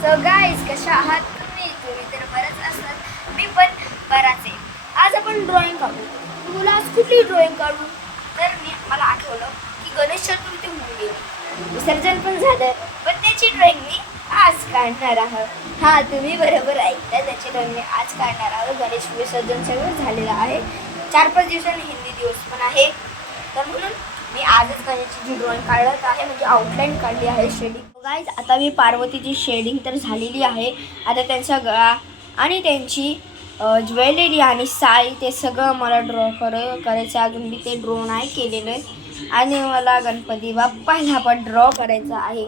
So guys, कशा आहात तुम्ही? तर बरंच असतात, मी पण बराच आहे. आज आपण ड्रॉइंग काढू. तुला आज कुठली ड्रॉइंग काढू? तर मला आठवलं की गणेश चतुर्थी होऊन विसर्जन पण झालं, पण त्याची ड्रॉइंग मी आज काढणार आहोत. हां, तुम्ही बरोबर ऐकता, त्याची ड्रॉइंग मी आज काढणार आहोत. गणेश विसर्जन सगळं झालेलं आहे. 4-5 दिवसांनी हिंदी दिवस पण आहे, तर म्हणून मी आजच गणेशची ड्रॉइंग काढत आहे, म्हणजे आउटलाईन काढली आहे. शेडिंग गाईज, आता मी पार्वतीची शेडिंग तर झालेली आहे. आता त्यांचा गळा आणि त्यांची ज्वेलरी आणि साडी ते सगळं मला ड्रॉ करायचं. अजून मी ते ड्रॉ नाही केलेलं आहे आणि मला गणपती बाप्पाला पण ड्रॉ करायचं आहे.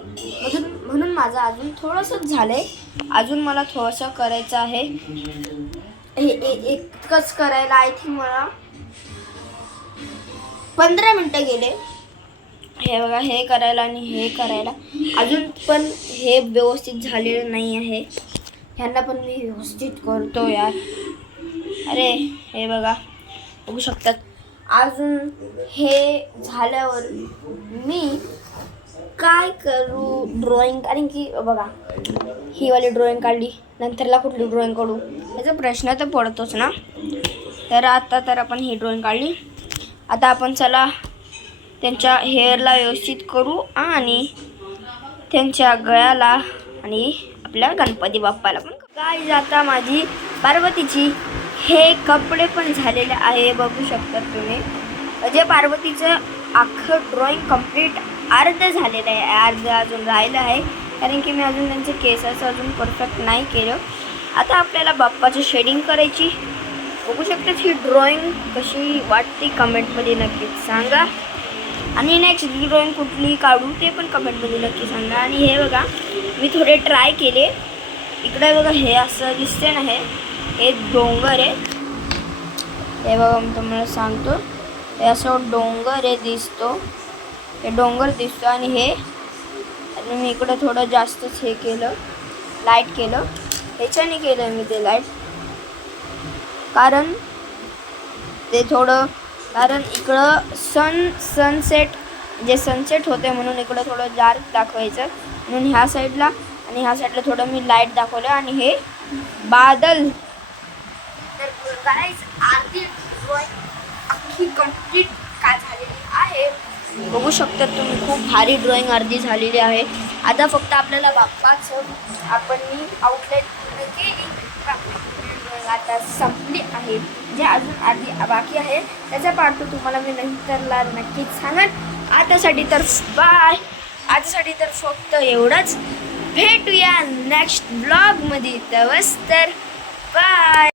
म्हणून माझं अजून थोडंसंच झालं आहे. अजून मला थोडंसं करायचं आहे. हे एकच करायला आय थिंक मला 15 मिनटं गेले. हे बघा, हे करायला आणि हे करायला अजून पण हे व्यवस्थित झालेलं नाही आहे. ह्यांना पण मी व्यवस्थित करतो यार. अरे हे बघा, बघू शकतात. अजून हे झाल्यावर मी काय करू ड्रॉइंग, कारण की बघा, ही वाली ड्रॉइंग काढली, नंतरला कुठली ड्रॉइंग काढू याचा प्रश्न तर पडतोच ना. तर आता तर आपण ही ड्रॉइंग काढली. आता आपण चला त्यांच्या हेअरला व्यवस्थित करू आणि त्यांच्या गळ्याला आणि आपल्या गणपती बाप्पाला पण. गाईज, आता माझी पार्वतीची हे कपडे पण झालेले आहे, बघू शकता तुम्ही. म्हणजे पार्वतीचं अख्खं ड्रॉइंग कंप्लीट अर्ध झालेलं आहे, अर्ध अजून राहिलं आहे, कारण की मी अजून त्यांचे केसाचं अजून परफेक्ट नाही केलं. आता आपल्याला बाप्पाची शेडिंग करायची. बघू शकता ही ड्रॉइंग कशी वाटते, कमेंटमध्ये नक्कीच सांगा. आणि नेक्स्ट ड्रॉइंग कुठली काढू ते पण कमेंटमध्ये नक्की सांगा. आणि हे बघा, मी थोडे ट्राय केले. इकडे बघा, हे असं दिसते ना, हे डोंगर आहे. हे बघा, मी तुम्हाला सांगतो, हे असं डोंगर आहे दिसतो, हे डोंगर दिसतो. आणि मी इकडं थोडं जास्तच हे केलं, लाईट केलं. ह्याच्याने केलं मी ते लाईट, कारण इकडं सनसेट जे सनसेट होते म्हणून इकडं थोडं डार्क दाखवायचं, म्हणून ह्या साईडला आणि ह्या साईडला थोडं मी लाईट दाखवलं. आणि हे बादल. तर गाईज, आधी ड्रॉइंग अख्खी कंप्लीट काय झालेली आहे बघू शकता तुम्ही. खूप भारी ड्रॉइंग अर्धी झालेली आहे. आता फक्त आपल्याला बाप्पाचं मी आउटलाईन पूर्ण केली, ड्रॉइंग आता संपली आहे. जे अजून अर्धी बाकी आहे त्याचा पार्ट तुम्हाला मी नंतरला नक्कीच सांगेन. आतासाठी तर फक्त एवढंच. भेटूया नेक्स्ट ब्लॉगमध्ये. तर बाय.